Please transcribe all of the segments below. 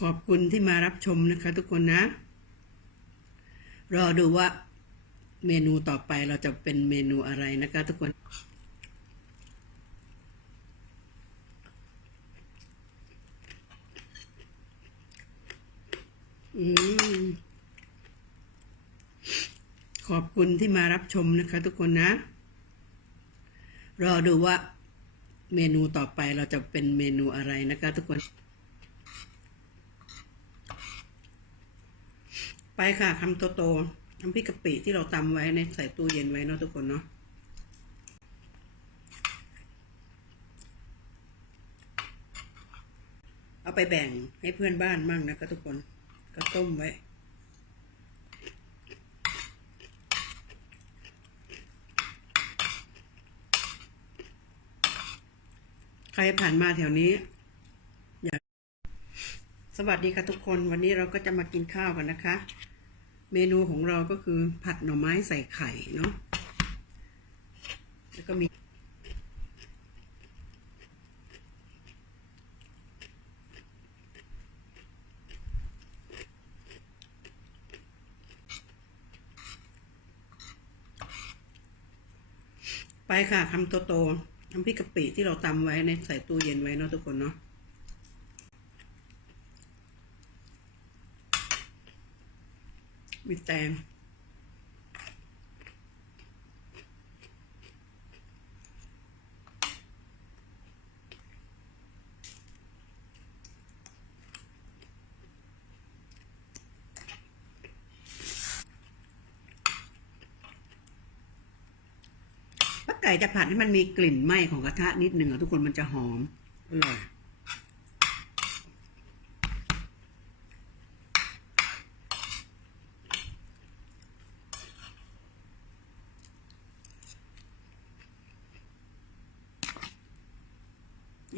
ขอบคุณที่มารับชมนะคะทุกคนนะ รอดูว่าเมนูต่อไปเราจะเป็นเมนูอะไรนะคะทุกคนอขอบคุณที่มารับชมนะคะทุกคนนะ รอดูว่าเมนูต่อไปเราจะเป็นเมนูอะไรนะคะทุกคน ไปค่ะคำโตๆน้ำพริกกะปิที่เราตำไว้ในใส่ตู้เย็นไว้เนาะทุกคนเนาะเอาไปแบ่งให้เพื่อนบ้านมั่งนะคะทุกคนก็ต้มไว้ใครผ่านมาแถวนี้ สวัสดีค่ะทุกคนวันนี้เราก็จะมากินข้าวกันนะคะ เมนูของเราก็คือผัดหน่อไม้ใส่ไข่เนาะแล้วก็มีไปค่ะคำโตๆน้ำพริกกะปิที่เราตำไว้ในใส่ตู้เย็นไว้เนาะทุกคนเนาะ มีแตงป้าไก่จะผัดให้มันมีกลิ่นไหม้ของกระทะนิดหนึ่งอะทุกคนมันจะหอมอร่อย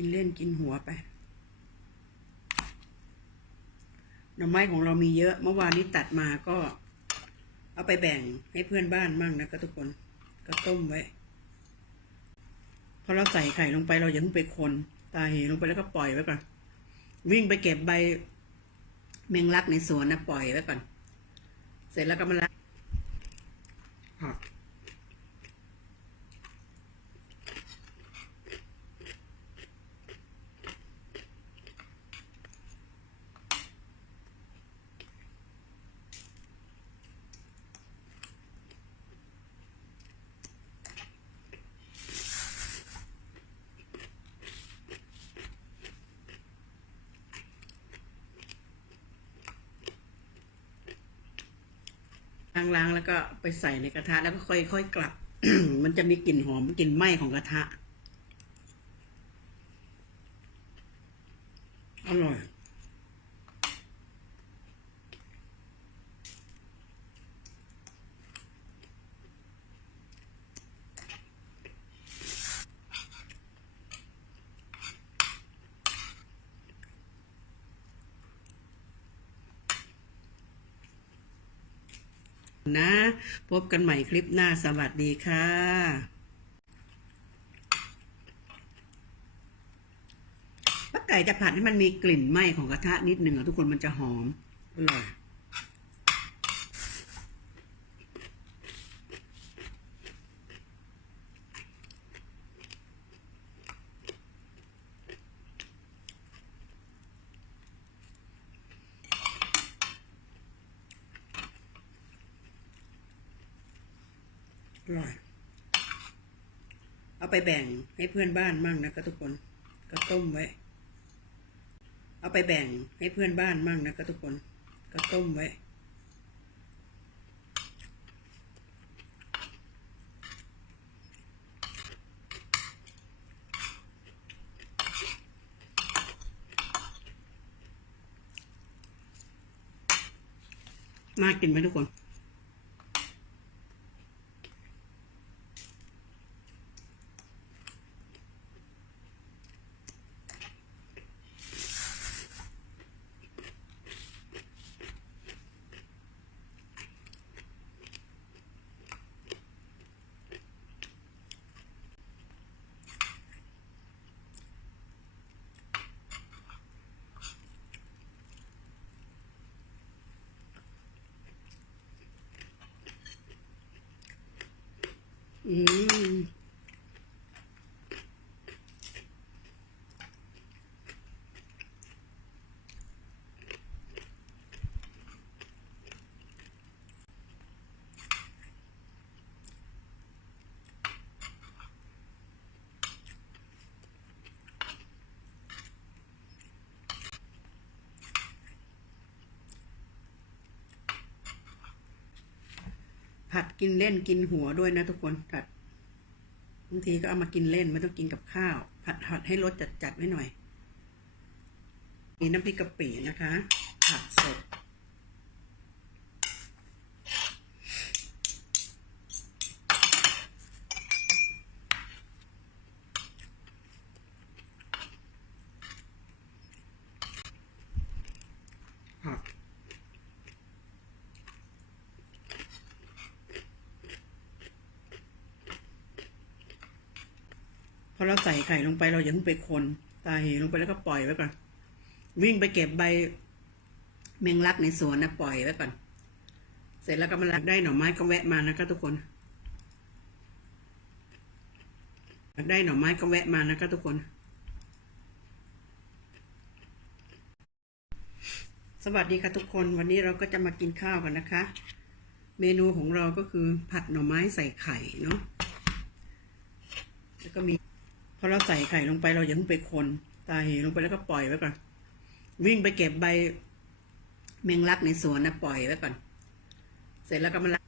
กินเล่นกินหัวไป หน่อไม้ของเรามีเยอะ เมื่อวานนี้ตัดมาก็ เอาไปแบ่งให้เพื่อนบ้านมั่งนะคะทุกคน ก็ต้มไว้พอเราใส่ไข่ลงไปเราอย่าเพิ่งไปคน ตาเหลงไปแล้วก็ปล่อยไว้ก่อน วิ่งไปเก็บใบเมงลักในสวนนะปล่อยไว้ก่อน เสร็จแล้วก็มาละผัก ล้างๆ แล้วก็ไปใส่ในกระทะแล้วก็ค่อยๆกลับ มันจะมีกลิ่นหอมกลิ่นไหม้ของกระทะ อร่อย นะ พบกันใหม่คลิปหน้าสวัสดีค่ะป้าไก่จะผัดให้มันมีกลิ่นไหม้ของกระทะนิดหนึ่งอะทุกคนมันจะหอมอร่อย ร่อย เอาไปแบ่งให้เพื่อนบ้านมั่งนะคะทุกคน ก็ต้มไว้ เอาไปแบ่งให้เพื่อนบ้านมั่งนะคะทุกคน ก็ต้มไว้น่ากินไหมทุกคน อืม ผัดกินเล่นกินหัวด้วยนะทุกคนผัดบางทีก็เอามากินเล่นไม่ต้องกินกับข้าว ผัดผัดให้รสจัดจัดๆไว้หน่อยมีน้ำพริกกะปินะคะ ผัดสด ผัก พอเราใส่ไข่ลงไปเราอย่าเพิ่งไปคนตาเหลงไปแล้วก็ปล่อยไว้ก่อน วิ่งไปเก็บใบเมงลักในสวนนะปล่อยไว้ก่อน เสร็จแล้วก็มาลักได้หน่อไม้ก็แวะมานะคะทุกคนได้หน่อไม้ก็แวะมานะคะทุกคน สวัสดีค่ะทุกคน วันนี้เราก็จะมากินข้าวกันนะคะ เมนูของเราก็คือผัดหน่อไม้ใส่ไข่เนาะแล้วก็มี พอเราใส่ไข่ลงไปเราอย่าเพิ่งไปคนตาเหลงไปแล้วก็ปล่อยไว้ก่อน วิ่งไปเก็บใบเมงลักในสวนนะปล่อยไว้ก่อน เสร็จแล้วก็มาลัก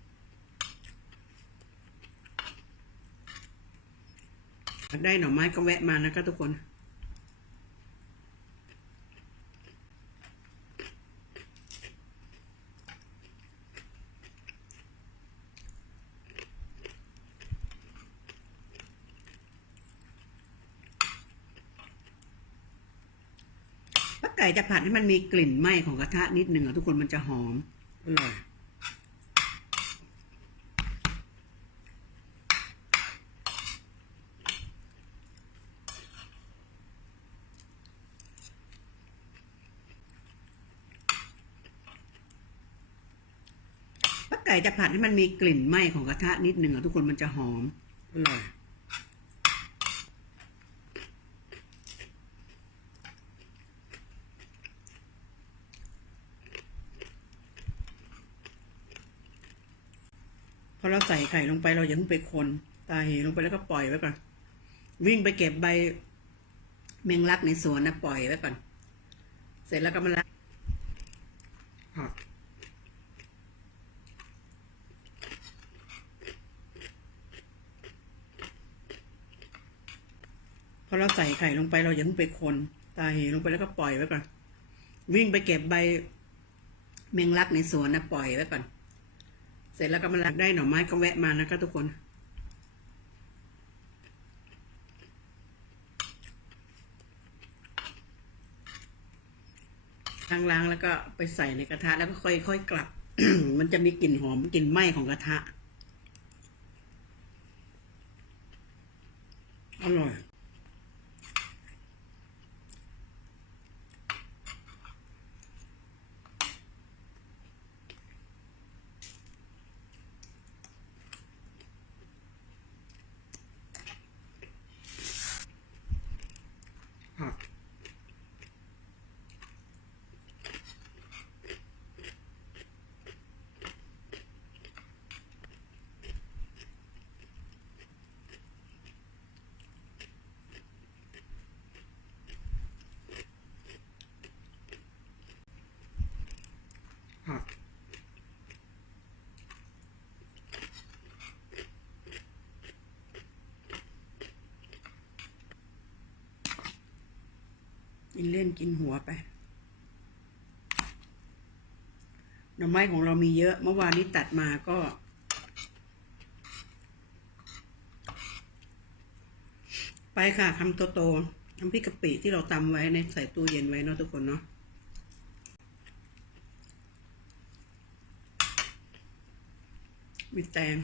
ได้หน่อไม้ก็แวะมานะคะทุกคน ไก่จะผัดให้มันมีกลิ่นไหม้ของกระทะนิดหนึ่งอะทุกคนมันจะหอมอร่อยป้าไก่จะผัดให้มันมีกลิ่นไหม้ของกระทะนิดหนึ่งอะทุกคนมันจะหอมอร่อย พอเราใส่ไข่ลงไปเราอย่าเพิ่งไปคนตาเหลงไปแล้วก็ปล่อยไว้ก่อน วิ่งไปเก็บใบเมงลักในสวนนะปล่อยไว้ก่อน เสร็จแล้วก็มาลักผักพอเราใส่ไข่ลงไปเราอย่าเพิ่งไปคนตาเหลงไปแล้วก็ปล่อยไว้ก่อน วิ่งไปเก็บใบเมงลักในสวนนะปล่อยไว้ก่อน สร็จแล้วก็มาลักได้หน่อไม้ก็แวะมานะคะทุกคน ล้างๆแล้วก็ไปใส่ในกระทะแล้วก็ค่อยๆกลับ มันจะมีกลิ่นหอมกลิ่นไหม้ของกระทะ อร่อย ผักผัก กินเล่นกินหัวไปหน่อไม้ของเรามีเยอะ เมื่อวานนี้ตัดมาก็ ไปค่ะคำโตๆน้ำพริกกะปิที่เราตำไว้ในใส่ตู้เย็นไว้เนาะทุกคนเนาะมีแตง